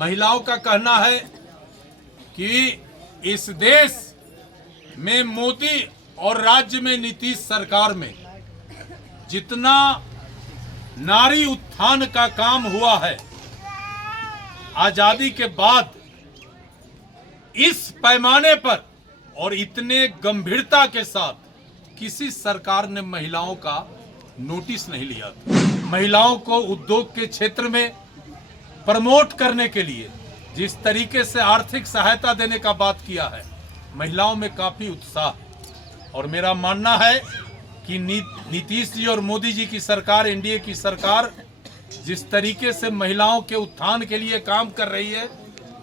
महिलाओं का कहना है कि इस देश में मोदी और राज्य में नीतीश सरकार में जितना नारी उत्थान का काम हुआ है आजादी के बाद, इस पैमाने पर और इतने गंभीरता के साथ किसी सरकार ने महिलाओं का नोटिस नहीं लिया। महिलाओं को उद्योग के क्षेत्र में प्रमोट करने के लिए जिस तरीके से आर्थिक सहायता देने का बात किया है, महिलाओं में काफी उत्साह। और मेरा मानना है कि नीतीश जी और मोदी जी की सरकार, एनडीए की सरकार जिस तरीके से महिलाओं के उत्थान के लिए काम कर रही है,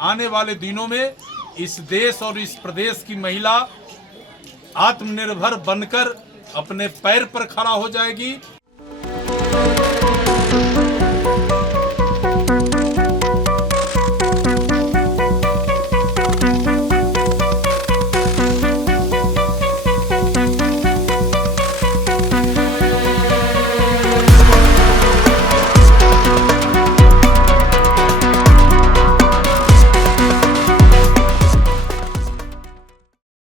आने वाले दिनों में इस देश और इस प्रदेश की महिला आत्मनिर्भर बनकर अपने पैर पर खड़ा हो जाएगी।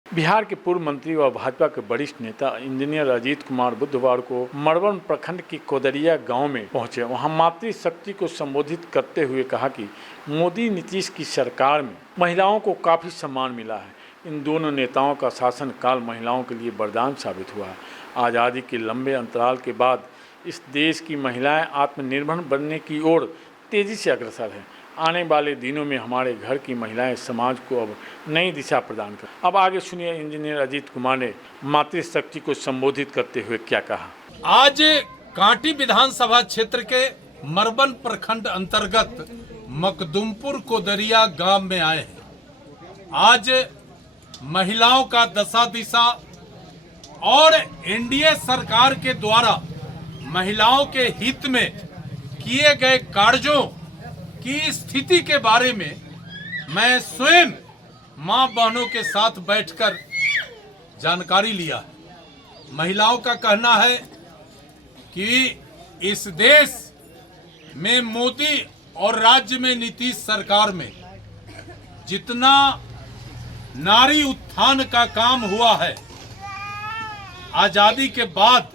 बिहार के पूर्व मंत्री व भाजपा के वरिष्ठ नेता इंजीनियर अजीत कुमार बुधवार को मड़वन प्रखंड की कोदरिया गांव में पहुंचे। वहां मातृशक्ति को संबोधित करते हुए कहा कि मोदी नीतीश की सरकार में महिलाओं को काफ़ी सम्मान मिला है। इन दोनों नेताओं का शासनकाल महिलाओं के लिए वरदान साबित हुआ है। आज़ादी के लंबे अंतराल के बाद इस देश की महिलाएँ आत्मनिर्भर बनने की ओर तेज़ी से अग्रसर हैं। आने वाले दिनों में हमारे घर की महिलाएं समाज को अब नई दिशा प्रदान कर। अब आगे सुनिए इंजीनियर अजीत कुमार ने मातृशक्ति को संबोधित करते हुए क्या कहा। आज कांटी विधानसभा क्षेत्र के मड़वन प्रखंड अंतर्गत मखदुमपुर कोदरिया गांव में आए हैं। आज महिलाओं का दशा दिशा और एनडीए सरकार के द्वारा महिलाओं के हित में किए गए कार्यों की स्थिति के बारे में मैं स्वयं मां बहनों के साथ बैठकर जानकारी लिया। महिलाओं का कहना है कि इस देश में मोदी और राज्य में नीतीश सरकार में जितना नारी उत्थान का काम हुआ है आजादी के बाद,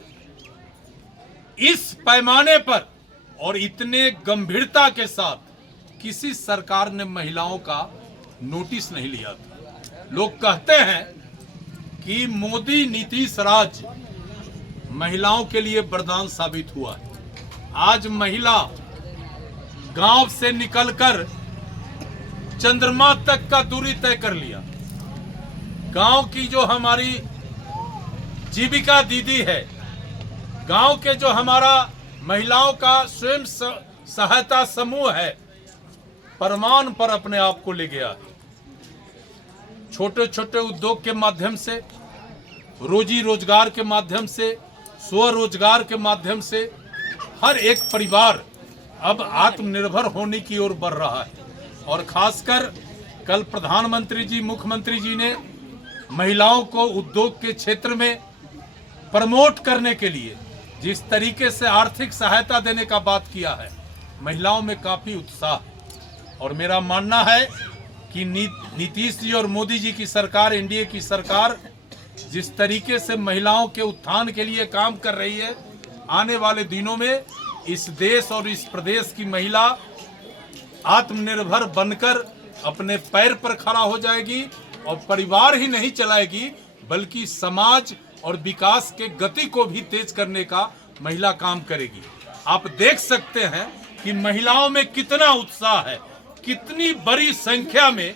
इस पैमाने पर और इतने गंभीरता के साथ किसी सरकार ने महिलाओं का नोटिस नहीं लिया था। लोग कहते हैं कि मोदी नीतीश राज महिलाओं के लिए वरदान साबित हुआ है। आज महिला गांव से निकलकर चंद्रमा तक का दूरी तय कर लिया। गांव की जो हमारी जीविका दीदी है, गांव के जो हमारा महिलाओं का स्वयं सहायता समूह है, परमान पर अपने आप को ले गया। छोटे छोटे उद्योग के माध्यम से, रोजी रोजगार के माध्यम से, स्वरोजगार के माध्यम से हर एक परिवार अब आत्मनिर्भर होने की ओर बढ़ रहा है। और खासकर कल प्रधानमंत्री जी, मुख्यमंत्री जी ने महिलाओं को उद्योग के क्षेत्र में प्रमोट करने के लिए जिस तरीके से आर्थिक सहायता देने का बात किया है, महिलाओं में काफी उत्साह। और मेरा मानना है कि नीतीश जी और मोदी जी की सरकार, एनडीए की सरकार जिस तरीके से महिलाओं के उत्थान के लिए काम कर रही है, आने वाले दिनों में इस देश और इस प्रदेश की महिला आत्मनिर्भर बनकर अपने पैर पर खड़ा हो जाएगी और परिवार ही नहीं चलाएगी बल्कि समाज और विकास के गति को भी तेज करने का महिला काम करेगी। आप देख सकते हैं कि महिलाओं में कितना उत्साह है, कितनी बड़ी संख्या में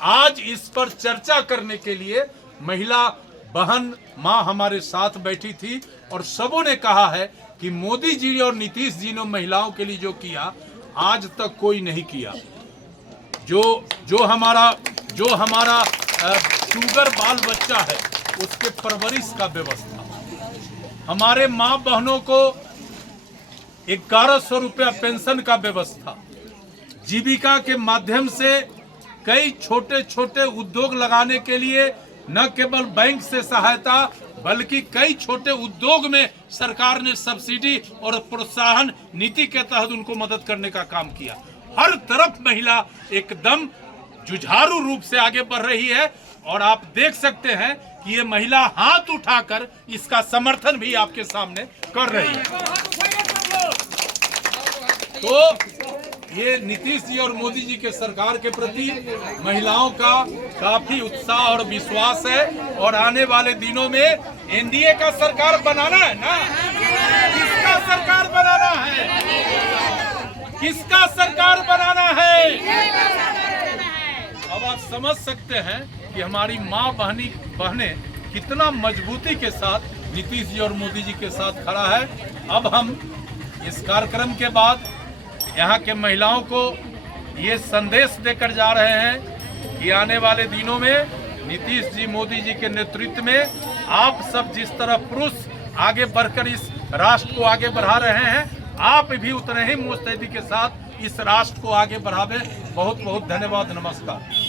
आज इस पर चर्चा करने के लिए महिला बहन मां हमारे साथ बैठी थी। और सबों ने कहा है कि मोदी जी और नीतीश जी ने महिलाओं के लिए जो किया आज तक कोई नहीं किया। जो हमारा शुगर बाल बच्चा है उसके परवरिश का व्यवस्था, हमारे माँ बहनों को 1100 रुपया पेंशन का व्यवस्था, जीविका के माध्यम से कई छोटे छोटे उद्योग लगाने के लिए न केवल बैंक से सहायता बल्कि कई छोटे उद्योग में सरकार ने सब्सिडी और प्रोत्साहन नीति के तहत उनको मदद करने का काम किया। हर तरफ महिला एकदम जुझारू रूप से आगे बढ़ रही है और आप देख सकते हैं कि ये महिला हाथ उठाकर इसका समर्थन भी आपके सामने कर रही है। तो ये नीतीश जी और मोदी जी के सरकार के प्रति महिलाओं का काफी उत्साह और विश्वास है और आने वाले दिनों में एनडीए का सरकार बनाना है ना। किसका सरकार बनाना है? किसका सरकार बनाना है? अब आप समझ सकते हैं कि हमारी माँ बहनें कितना मजबूती के साथ नीतीश जी और मोदी जी के साथ खड़ा है। अब हम इस कार्यक्रम के बाद यहाँ के महिलाओं को ये संदेश देकर जा रहे हैं कि आने वाले दिनों में नीतीश जी मोदी जी के नेतृत्व में आप सब जिस तरह पुरुष आगे बढ़कर इस राष्ट्र को आगे बढ़ा रहे हैं, आप भी उतने ही मुस्तैदी के साथ इस राष्ट्र को आगे बढ़ावे। बहुत बहुत धन्यवाद। नमस्कार।